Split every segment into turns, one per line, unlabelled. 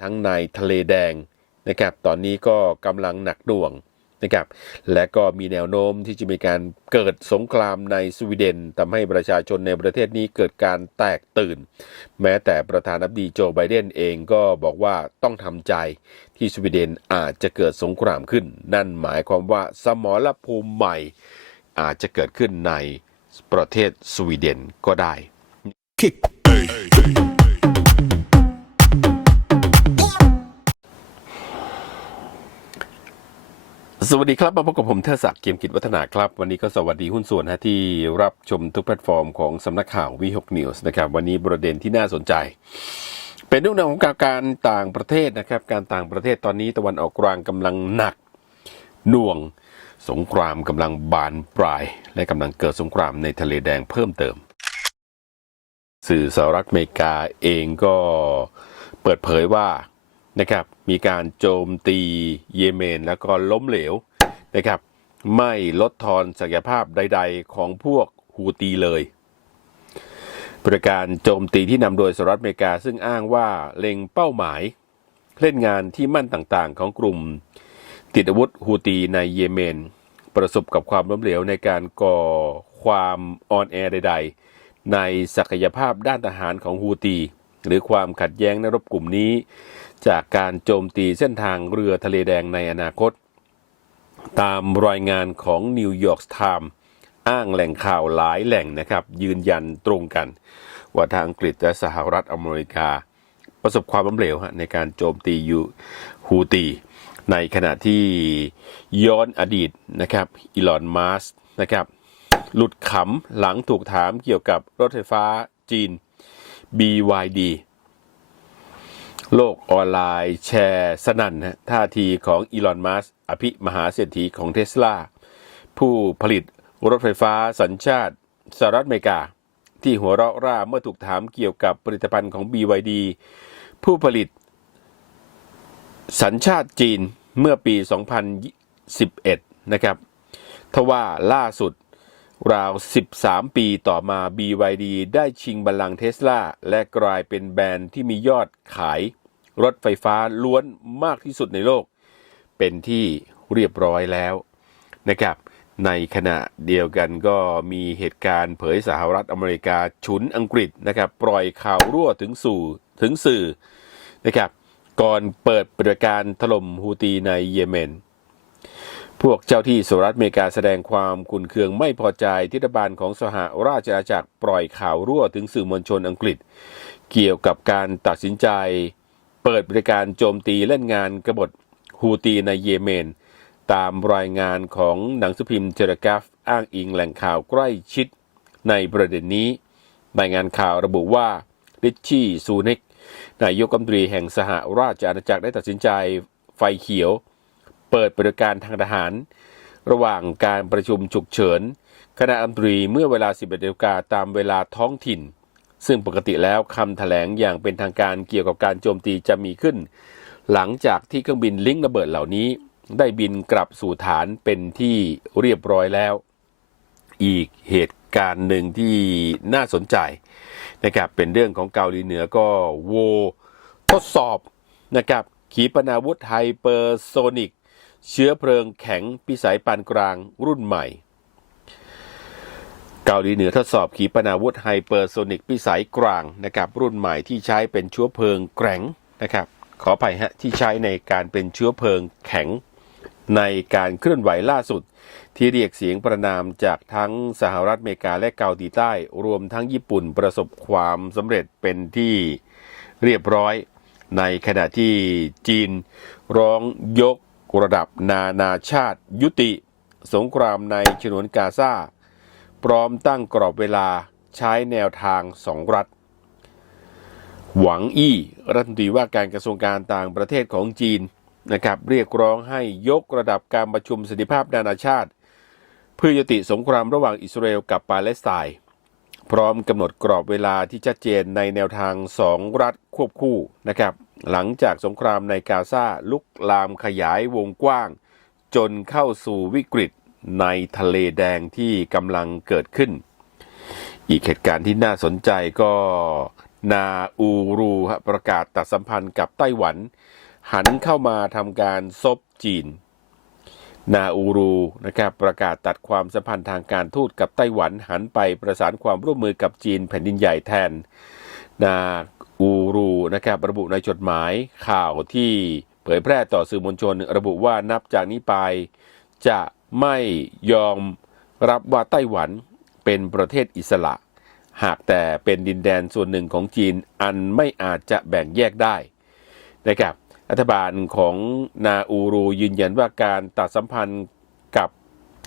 ทั้งในทะเลแดงนะครับ ตอนนี้ก็กำลังหนักหน่วงนะครับ และก็มีแนวโน้มที่จะมีการเกิดสงครามในสวีเดนทำให้ประชาชนในประเทศนี้เกิดการแตกตื่น แม้แต่ประธานาธิบดีโจไบเดนเองก็บอกว่าต้องทำใจที่สวีเดนอาจจะเกิดสงครามขึ้น นั่นหมายความว่าสมรภูมิใหม่อาจจะเกิดขึ้นในประเทศสวีเดนก็ได้
kick
สวัสดีครับมาพบกับผมเทศักดิ์เกียมกิจวัฒนาครับ วันนี้ก็สวัสดีหุ้นส่วนฮะที่รับชมทุกแพลตฟอร์มของสำนักข่าววีหกนิวส์นะครับวันนี้ประเด็นที่น่าสนใจ เป็นเรื่องราวของการการต่างประเทศนะครับ การต่างประเทศตอนนี้ตะวันออกกลางกำลังหนักหน่วง สงครามกำลังบานปลาย และกำลังเกิดสงครามในทะเลแดงเพิ่มเติม สื่อสหรัฐอเมริกาเองก็เปิดเผยว่า นะครับ มีการโจมตีเยเมนแล้วก็ล้มเหลวนะครับ ไม่ลดทอนศักยภาพใด ๆ ของพวกฮูตีเลยประการโจมตีที่นำโดยสหรัฐอเมริกาซึ่งอ้างว่าเล็งเป้าหมาย เล่นงานที่มั่นต่างๆ ของกลุ่ม ติดอาวุธฮูตีในเยเมน ประสบกับความล้มเหลวในการก่อความอ่อนแอใด ๆ ในศักยภาพด้านทหารของฮูตี หรือความขัดแย้งในรบกลุ่มนี้จากการโจมตีเส้นทางเรือทะเลแดงในอนาคต ตามรายงานของนิวยอร์กไทม์อ้างแหล่งข่าวหลายแหล่งนะครับ ยืนยันตรงกัน ว่าทางอังกฤษและสหรัฐอเมริกา ประสบความล้มเหลวในการโจมตียูฮูตี ในขณะที่ย้อนอดีตนะครับอีลอนมัสนะครับหลุดขำหลังถูกถามเกี่ยวกับรถไฟฟ้าจีน BYD โลกออนไลน์แชร์สนั่นท่าทีของอีลอนมัสอภิมหาเศรษฐีของเทสลา ผู้ผลิตรถไฟฟ้าสัญชาติสหรัฐอเมริกา ที่หัวเราะร่าเมื่อถูกถามเกี่ยวกับผลิตภัณฑ์ของ BYD ผู้ผลิตสัญชาติจีนเมื่อปี 2011 นะครับ ทว่าล่าสุด ราว 13 ปีต่อมา BYD ได้ชิงบัลลังก์เทสลาและกลายเป็นแบรนด์ที่มียอดขาย รถไฟฟ้าล้วนมากที่สุดในโลก เป็นที่เรียบร้อยแล้วนะครับ ในขณะเดียวกันก็มีเหตุการณ์เผยสหรัฐอเมริกาฉุนอังกฤษนะครับ ปล่อยข่าวรั่วถึงสู่ถึงสื่อนะครับ ก่อนเปิดปฏิบัติการถล่มฮูตีในเยเมน พวกเจ้าที่สหรัฐอเมริกาแสดงความขุนเคืองไม่พอใจที่รัฐบาลของสหราชอาณาจักรปล่อยข่าวรั่วถึงสื่อมวลชนอังกฤษ เกี่ยวกับการตัดสินใจ เปิดบริการโจมตีเล่นงานกบฏฮูตีในเยเมน ตามรายงานของหนังสือพิมพ์เทเลกราฟอ้างอิงแหล่งข่าวใกล้ชิดในประเด็นนี้ รายงานข่าวระบุว่าริชชี่ซูเนกนายกรัฐมนตรีแห่งสหราชอาณาจักรได้ตัดสินใจไฟเขียวเปิดบริการทางทหาร ระหว่างการประชุมฉุกเฉิน คณะรัมนตรีเมื่อเวลา 11นาฬิกาตามเวลาท้องถิ่น ซึ่งปกติแล้วคำแถลงอย่างเป็นทางการเกี่ยวกับการโจมตีจะมีขึ้น หลังจากที่เครื่องบินลิงก์ระเบิดเหล่านี้ ได้บินกลับสู่ฐานเป็นที่เรียบร้อยแล้ว อีกเหตุการณ์หนึ่งที่น่าสนใจนะครับเป็นเรื่องของเกาหลีเหนือก็โวทดสอบนะครับขีปนาวุธไฮเปอร์โซนิก เชื้อเพลิงแข็งพิสัยปานกลางรุ่นใหม่ เกาหลีเหนือทดสอบขีปนาวุธไฮเปอร์โซนิกพิสัยกลางนะครับรุ่นใหม่ที่ใช้เป็นเชื้อเพลิงแกร่งนะครับขออภัยฮะที่ใช้ในการเป็นเชื้อเพลิงแข็งในการเคลื่อนไหวล่าสุด ที่เรียกเสียงประนามจากทั้งสหรัฐอเมริกาและเกาหลีใต้ รวมทั้งญี่ปุ่นประสบความสำเร็จเป็นที่เรียบร้อย ในขณะที่จีนร้องยก ระดับนานาชาติยุติ สงครามในฉนวนกาซาพร้อมตั้งกรอบเวลาใช้แนวทางสองรัฐ หวังอี้รัฐมนตรีว่าการกระทรวงการต่างประเทศของจีนนะครับเรียกร้องให้ยกระดับการประชุมสันติภาพนานาชาติ เพื่อยุติสงครามระหว่างอิสราเอลกับปาเลสไตน์พร้อมกำหนดกรอบเวลาที่ชัดเจนในแนวทางสองรัฐควบคู่นะครับ หลังจากสงครามในกาซาลุกลามขยายวงกว้าง จนเข้าสู่วิกฤตในทะเลแดงที่กำลังเกิดขึ้น อีกเหตุการณ์ที่น่าสนใจก็นาอูรูประกาศตัดสัมพันธ์กับไต้หวัน หันเข้ามาทำการซบจีน นาอูรูนะครับประกาศตัดความสัมพันธ์ทางการทูตกับไต้หวันหันไปประสานความร่วมมือกับจีนแผ่นดินใหญ่แทน นา อูรูนะครับระบุในจดหมายข่าวที่เผยแพร่ต่อสื่อมวลชน ระบุว่านับจากนี้ไป จะไม่ยอมรับว่าไต้หวันเป็นประเทศอิสระ หากแต่เป็นดินแดนส่วนหนึ่งของจีนอันไม่อาจจะแบ่งแยกได้นะครับรัฐบาลของนาอูรูยืนยันว่าการตัดสัมพันธ์กับ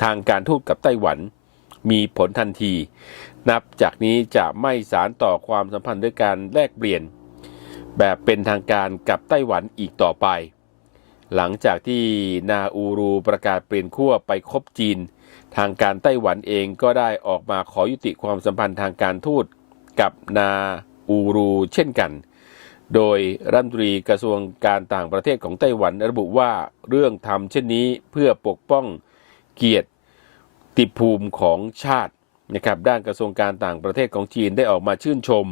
ทางการทูตกับไต้หวันมีผลทันที นับจากนี้จะไม่สารต่อความสัมพันธ์ด้วยการแลกเปลี่ยน แบบเป็นทางการกับไต้หวันอีกต่อไป หลังจากที่นาอูรูประกาศเปลี่ยนขั้วไปคบจีน ทางการไต้หวันเองก็ได้ออกมาขอยุติความสัมพันธ์ทางการทูตกับนาอูรูเช่นกัน โดยรัฐมนตรีกระทรวงการต่างประเทศของไต้หวันระบุว่าเรื่องทำเช่นนี้เพื่อปกป้องเกียรติภูมิของชาติ นะครับด้านกระทรวงการต่างประเทศของจีนได้ออกมาชื่นชม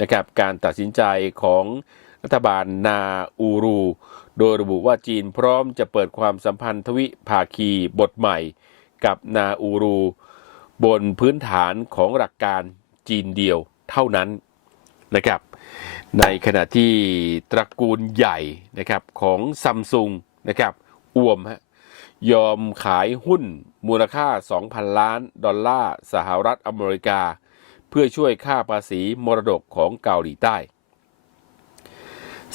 นะครับการตัดสินใจของรัฐบาลนาอูรู โดยระบุว่าจีนพร้อมจะเปิดความสัมพันธ์ทวิภาคีบทใหม่กับนาอูรู บนพื้นฐานของหลักการจีนเดียวเท่านั้นนะครับในขณะที่ตระกูลใหญ่นะครับของซัมซุงนะครับอ่วมฮะ ยอมขายหุ้นมูลค่า 2,000 ล้าน ดอลลาร์สหรัฐอเมริกา เพื่อช่วยค่าภาษีมรดกของเกาหลีใต้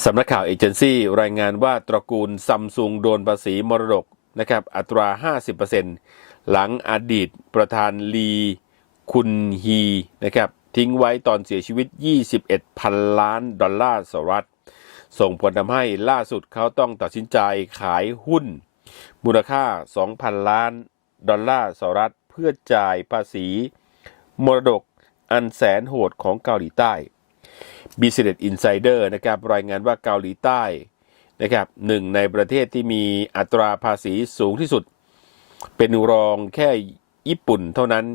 สำนักข่าวเอเจนซี่รายงานว่าตระกูลซัมซุงโดนภาษีมรดกนะครับอัตรา 50%หลังอดีตประธานลีคุนฮีนะครับทิ้งไว้ตอนเสียชีวิต 21พันล้านดอลลาร์สหรัฐ ส่งผลทำให้ล่าสุดเขาต้องตัดสินใจขายหุ้น มูลค่า 2,000 ล้าน ดอลลาร์สหรัฐเพื่อจ่ายภาษี มรดกอันแสนโหดของเกาหลีใต้ Business Insider นะครับรายงานว่าเกาหลีใต้นะครับหนึ่งในประเทศที่มีอัตราภาษีสูงที่สุด เป็นรองแค่ญี่ปุ่นเท่านั้น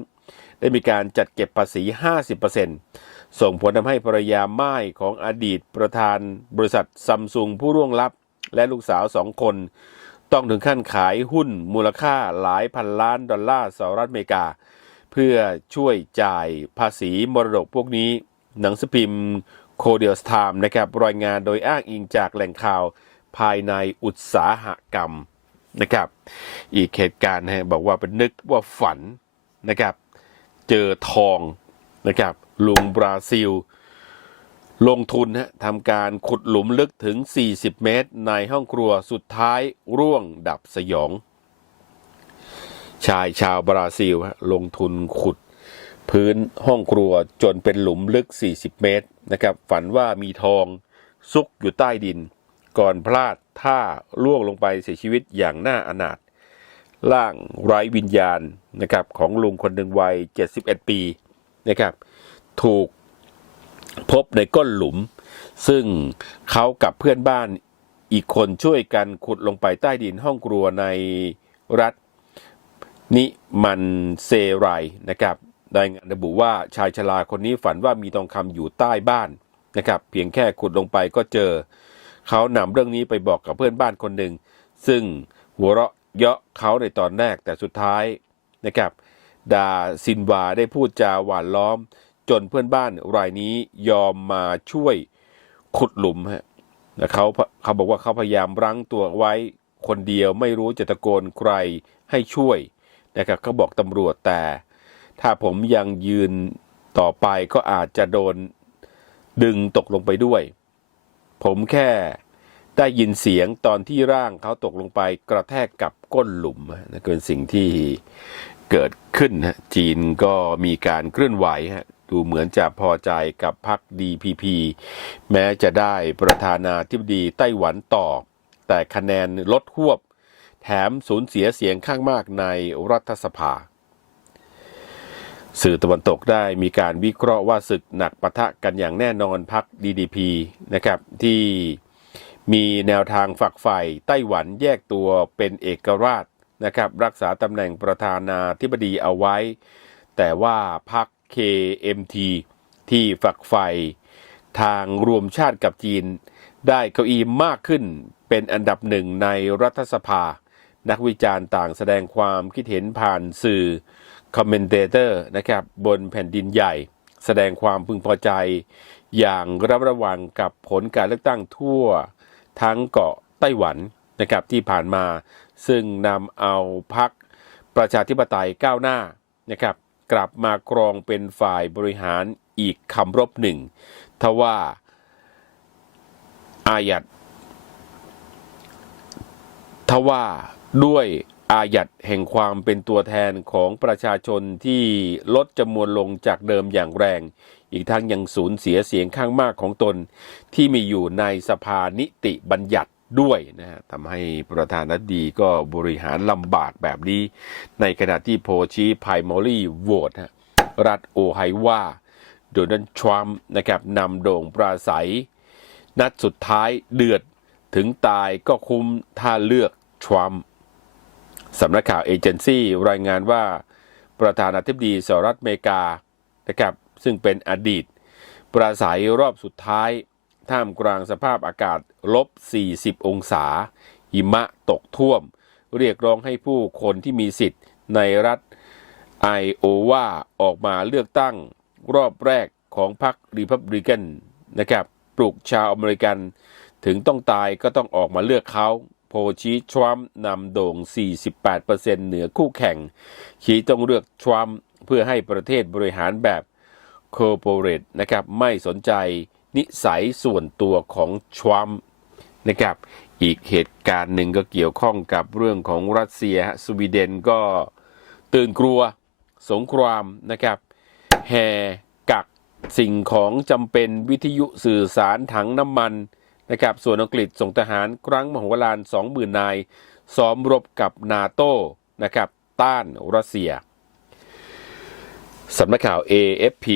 ได้มีการจัดเก็บภาษี 50%ส่งผลทำให้ภรรยาไม่ายของอดีตประธานบริษัทซัมซุงผู้ร่วงลับ และลูกสาวสองคน ต้องถึงขั้นขายหุ้นมูลค่าหลายพันล้านดอลลาร์สหรัฐอเมริกา เพื่อช่วยจ่ายภาษีมรดกพวกนี้ หนังสือพิมพ์โคเดียสไทม์นะครับรายงานโดยอ้างอิงจากแหล่งข่าวภายในอุตสาหกรรมนะครับ อีกเหตุการณ์นะบอกว่าเป็นนึกว่าฝันนะครับ เจอทองนะครับลุงบราซิล ลงทุนฮะทำการขุดหลุมลึกถึง 40 เมตร ในห้องครัวสุดท้ายร่วงดับสยอง ชายชาวบราซิลลงทุนขุด พื้นห้องครัวจนเป็นหลุมลึก 40 เมตรนะครับฝันว่ามีทองซุกอยู่ใต้ดิน ก่อนพลาดท่าล่วงลงไปเสียชีวิตอย่างน่าอนาถร่างไร้วิญญาณนะครับของลุงคนหนึ่งวัย 71 ปีนะครับถูก พบในก้นหลุม ซึ่งเขากับเพื่อนบ้านอีกคนช่วยกันขุดลงไปใต้ดินห้องครัวในรัฐนิมันเซไรนะครับรายงานระบุว่าชายชราคนนี้ฝันว่ามีทองคำอยู่ใต้บ้านนะครับ เพียงแค่ขุดลงไปก็เจอ เขานำเรื่องนี้ไปบอกกับเพื่อนบ้านคนหนึ่ง ซึ่งหัวเราะเยาะเขาในตอนแรกแต่สุดท้ายนะครับดาซินวาได้พูดจาหวานล้อม จนเพื่อนบ้านรายนี้ยอมมาช่วยขุดหลุมฮะและเขาเขาบอกว่าเขาพยายามรั้งตัวไว้คนเดียวไม่รู้จะตะโกนใครให้ช่วยนะครับเขาบอกตำรวจแต่ ถ้าผมยังยืนต่อไปก็อาจจะโดนดึงตกลงไปด้วย ผมแค่ได้ยินเสียงตอนที่ร่างเขาตกลงไปกระแทกกับก้นหลุมนะเป็นสิ่งที่เกิดขึ้นฮะจีนก็มีการเคลื่อนไหวฮะ ดูเหมือนจะพอใจกับพรรค DPP แม้จะได้ประธานาธิบดีไต้หวันต่อ แต่คะแนนลดหวบ แถมสูญเสียเสียงข้างมากในรัฐสภา สื่อตะวันตกได้มีการวิเคราะห์ว่าศึกหนักปะทะกันอย่างแน่นอนพัก DDP นะครับที่มีแนวทางฝักใฝ่ไต้หวันแยกตัวเป็นเอกราชนะครับรักษาตำแหน่งประธานาธิบดีเอาไว้ แต่ว่าพัก KMT ที่ฝักใฝ่ทางรวมชาติกับจีน ได้เก้าอี้มากขึ้นเป็นอันดับหนึ่งในรัฐสภา นักวิจารณ์ต่างแสดงความคิดเห็นผ่านสื่อคอมเมนเตเตอร์นะครับบนแผ่นดินใหญ่ แสดงความพึงพอใจ อย่างระมัดระวังกับผลการเลือกตั้งทั่วทั้งเกาะไต้หวันนะครับที่ผ่านมา ซึ่งนำเอาพักประชาธิปไตยก้าวหน้านะครับ กลับมากรองเป็นฝ่ายบริหารอีกคำรบหนึ่ง ทว่าอายัดทว่าด้วยอายัดแห่งความเป็นตัวแทนของประชาชนที่ลดจำนวนลงจากเดิมอย่างแรง อีกทั้งยังสูญเสียเสียงข้างมากของตนที่มีอยู่ในสภานิติบัญญัติ ด้วยนะฮะทำให้ประธานาธิบดีก็บริหารลำบากแบบนี้ ในขณะที่โพชี้ไพมอรี่โหวตฮะรัฐโอไฮวาโดนัลด์ทรัมป์นะครับนำโด่งปราศัย นัดสุดท้ายเดือดถึงตายก็คุ้มถ้าเลือกทรัมป์สำนักข่าวเอเจนซี่รายงานว่าประธานาธิบดีสหรัฐอเมริกานะครับซึ่งเป็นอดีต ปราศัยรอบสุดท้าย ท่ามกลางสภาพอากาศลบ 40 องศา หิมะตกท่วม เรียกร้องให้ผู้คนที่มีสิทธิ์ในรัฐไอโอวาออกมาเลือกตั้งรอบแรกของพรรครีพับลิกันนะครับปลุกชาวอเมริกัน ถึงต้องตายก็ต้องออกมาเลือกเขาโพชี้ทรัมป์นำโด่ง 48%เหนือคู่แข่ง ชี้ต้องเลือกทรัมป์เพื่อให้ประเทศบริหารแบบคอร์ปอเรทนะครับไม่สนใจ นิสัยส่วนตัวของทรัมป์นะครับ อีกเหตุการณ์หนึ่งก็เกี่ยวข้องกับเรื่องของรัสเซียฮะสวีเดนก็ตื่นกลัวสงครามนะครับ แห่กักสิ่งของจำเป็นวิทยุสื่อสารถังน้ำมันนะครับ ส่วนอังกฤษส่งทหารครั้งมโหฬาร20,000นายซ้อมรบกับนาโต้นะครับ ต้านรัสเซียสำนักข่าว AFP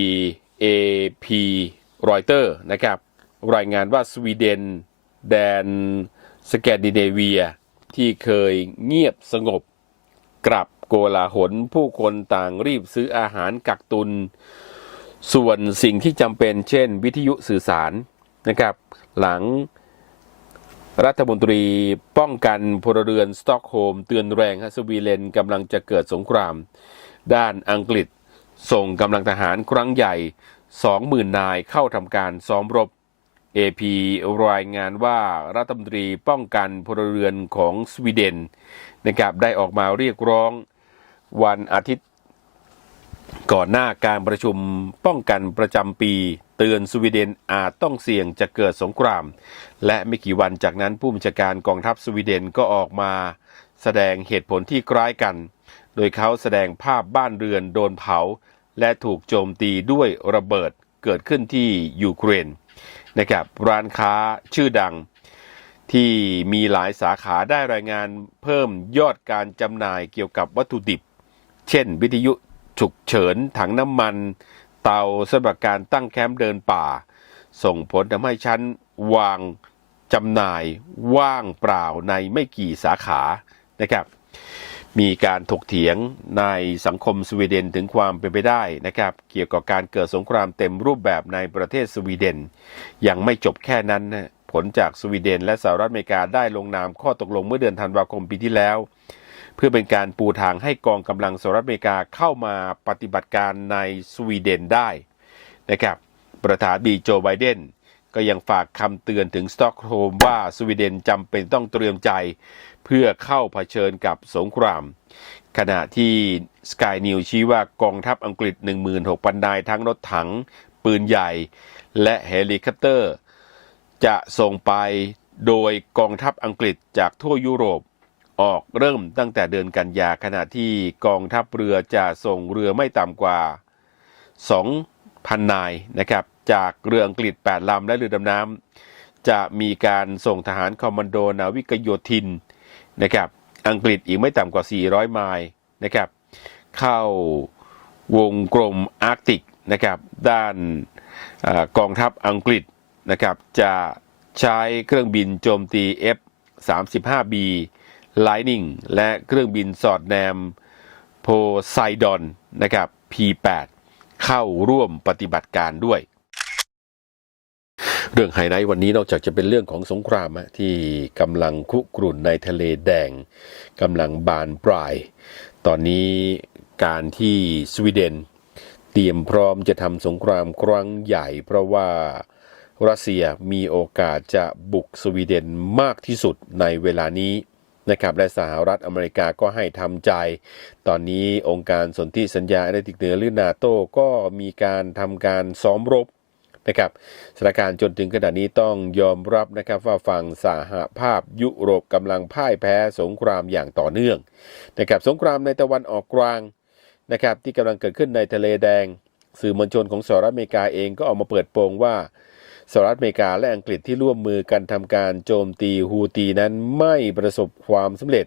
AP รอยเตอร์นะครับ รายงานว่าสวีเดน แดนสแกนดิเนเวีย ที่เคยเงียบสงบ กลับโกลาหลผู้คนต่างรีบซื้ออาหารกักตุน ส่วนสิ่งที่จำเป็นเช่นวิทยุสื่อสารนะครับ หลังรัฐมนตรีป้องกันพลเรือนสตอกโฮมเตือนแรงฮะสวีเดนกำลังจะเกิดสงคราม ด้านอังกฤษส่งกำลังทหารครั้งใหญ่ 20,000 นายเข้าทำการซ้อมรบ AP รายงานว่ารัฐมนตรีป้องกันพลเรือนของสวีเดนนะครับได้ออกมาเรียกร้องวันอาทิตย์ ก่อนหน้าการประชุมป้องกันประจำปี เตือนสวีเดนอาจต้องเสี่ยงจะเกิดสงคราม และไม่กี่วันจากนั้นผู้บัญชาการกองทัพสวีเดนก็ออกมา แสดงเหตุผลที่คล้ายกัน โดยเขาแสดงภาพบ้านเรือนโดนเผา และถูกโจมตีด้วยระเบิดเกิดขึ้นที่ยูเครนนะครับร้านค้าชื่อดังที่มีหลายสาขาได้รายงานเพิ่มยอดการจำหน่ายเกี่ยวกับวัตถุดิบ เช่น วิทยุฉุกเฉินถังน้ำมัน เตาสำหรับการตั้งแคมป์เดินป่า ส่งผลทำให้ชั้นวางจำหน่ายว่างเปล่าในไม่กี่สาขานะครับ มีการถกเถียงในสังคมสวีเดนถึงความเป็นไปได้นะครับ เกี่ยวกับการเกิดสงครามเต็มรูปแบบในประเทศสวีเดน ยังไม่จบแค่นั้นนะผลจากสวีเดนและสหรัฐอเมริกาได้ลงนามข้อตกลงเมื่อเดือนธันวาคมปีที่แล้ว เพื่อเป็นการปูทางให้กองกำลังสหรัฐอเมริกาเข้ามาปฏิบัติการในสวีเดนได้นะครับประธานาธิบดีโจไบเดนก็ยังฝากคำเตือนถึงสตอกโฮล์มว่าสวีเดนจำเป็นต้องเตรียมใจ เพื่อเข้าเผชิญกับสงคราม ขณะที่ Sky News ชี้ว่ากองทัพอังกฤษ 16,000 นายทั้งรถถัง ปืนใหญ่ และเฮลิคอปเตอร์ จะส่งไปโดยกองทัพอังกฤษจากทั่วยุโรปออกเริ่มตั้งแต่เดือนกันยาขณะที่กองทัพเรือจะส่งเรือไม่ต่ำกว่า 2,000 นายนะครับ จากเรืออังกฤษ 8 ลำและเรือดำน้ำจะมีการส่งทหารคอมมานโดนาวิกโยธิน นะครับอังกฤษอีกไม่ต่ำกว่า 400 ไมล์นะครับเข้าวงกลมอาร์กติกนะครับด้านอกองทัพอังกฤษนะครับจะใช้เครื่องบินโจมตี F-35B Lightning และเครื่องบินสอดแนมโพไซดอนนะครับ P8 เข้าร่วมปฏิบัติการด้วย เรื่องไฮไลท์วันนี้นอกจากจะเป็นเรื่องของสงครามที่กำลังคุกรุ่นในทะเลแดงกำลังบานปลาย ตอนนี้การที่สวีเดน เตรียมพร้อมจะทำสงครามครั้งใหญ่ เพราะว่ารัสเซียมีโอกาสจะบุกสวีเดนมากที่สุดในเวลานี้นะครับและสหรัฐอเมริกาก็ให้ทำใจ ตอนนี้องค์การสนธิสัญญาแอตแลนติกเหนือหรือนาโต้ก็มีการทำการซ้อมรบ นะครับสถานการณ์จนถึงขณะนี้ต้องยอมรับนะครับว่าฝั่งสหภาพยุโรปกำลังพ่ายแพ้สงครามอย่างต่อเนื่องนะครับสงครามในตะวันออกกลางนะครับที่กำลังเกิดขึ้นในทะเลแดง สื่อมวลชนของสหรัฐอเมริกาเองก็ออกมาเปิดโปงว่าสหรัฐอเมริกาและอังกฤษที่ร่วมมือกันทำการโจมตีฮูตีนั้นไม่ประสบความสำเร็จ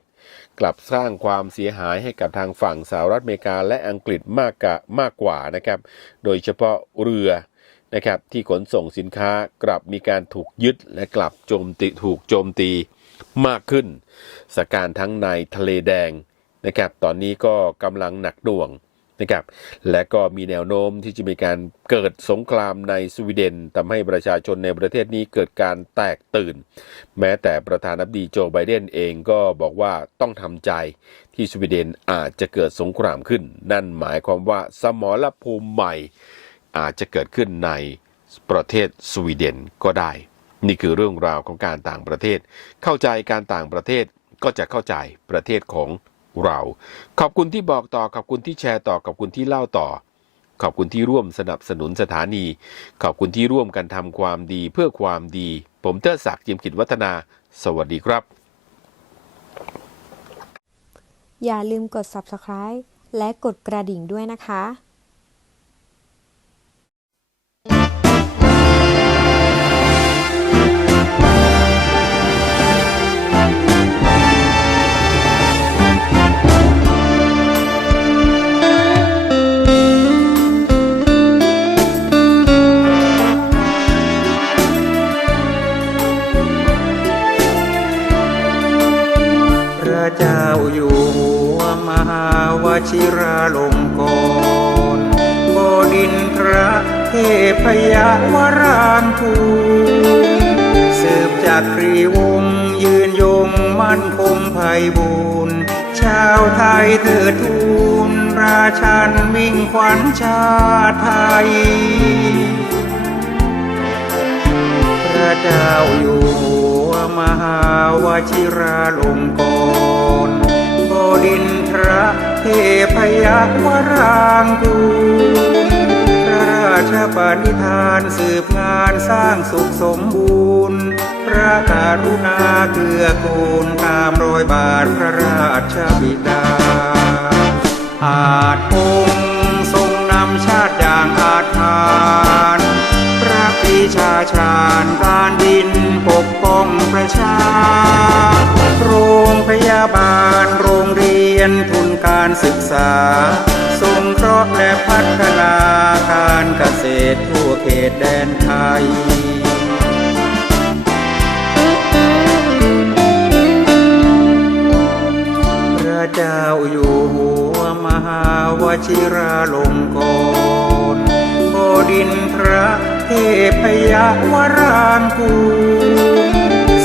กลับสร้างความเสียหายให้กับทางฝั่งสหรัฐอเมริกาและอังกฤษมากกมากกว่านะครับ โดยเฉพาะเรือ นะครับที่ขนส่งสินค้ากลับมีการถูกยึดและกลับโจมตีถูกโจมตีมากขึ้นสถานการณ์ทั้งในทะเลแดงนะครับตอนนี้ก็กำลังหนักหน่วงนะครับและก็มีแนวโน้มที่จะมีการเกิดสงครามในสวีเดนทำให้ประชาชนในประเทศนี้เกิดการแตกตื่น แม้แต่ประธานาธิบดีโจไบเดนเองก็บอกว่าต้องทำใจที่สวีเดนอาจจะเกิดสงครามขึ้น นั่นหมายความว่าสมรภูมิใหม่ อาจจะเกิดขึ้นในประเทศสวีเดนก็ได้ นี่คือเรื่องราวของการต่างประเทศ เข้าใจการต่างประเทศก็จะเข้าใจประเทศของเรา ขอบคุณที่บอกต่อ ขอบคุณที่แชร์ต่อ ขอบคุณที่เล่าต่อ ขอบคุณที่ร่วมสนับสนุนสถานี ขอบคุณที่ร่วมกันทำความดีเพื่อความดี ผมเทอศักดิ์จียมกิจวัฒนา สวัสดีครับ
อย่าลืมกด subscribe และกดกระดิ่งด้วยนะคะ
ชาติไทย พระเจ้าอยู่หัวมหาวชิราลงกรณบดินทรเทพยักวรางกูลพระราชปณิธานสืบงานสร้างสุขสมบูรณ์ พระกรุณาเกื้อกูลตามรอยบาทพระราชบิดาอาจอง พระปีชาชาญการดินปกป้องประชา โรงพยาบาลโรงเรียนทุนการศึกษา สงเคราะห์และพัฒนาการเกษตรทั่วเขตแดนไทยพระเจ้าอยู่หัวมหาวชิราลงกรณ ดินพระเทพยวรางกู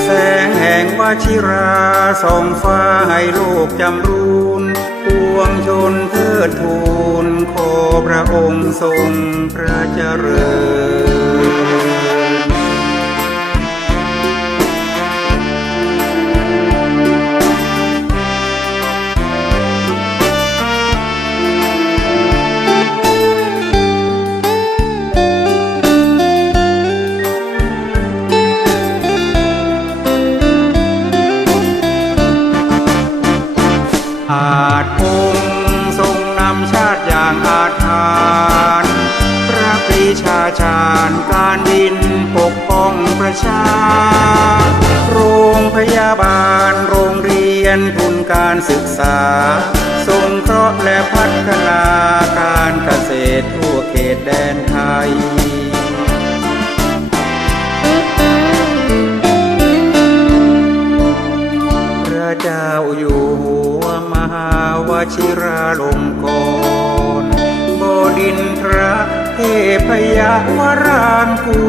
แสงแห่งวชิราส่องฟ้าให้โลกจำรูนปวงชนเทิดทูลขอพระองค์ทรงพระเจริญ สงเคราะห์และพัฒนาการเกษตรทั่วเขตแดนไทยพระเจ้าอยู่หัวมหาวชิราลงกรณ์บดินทรเทพยวรางกู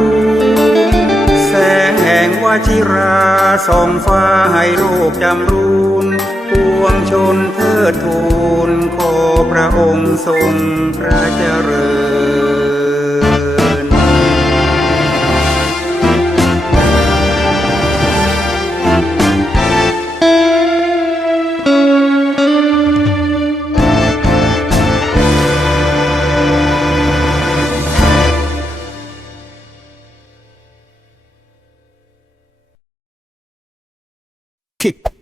ลงแห่งวชิราส่องฟ้าให้โลกจำรูน วงชนเทิดทูนขอพระองค์ทรงพระเจริญ
kick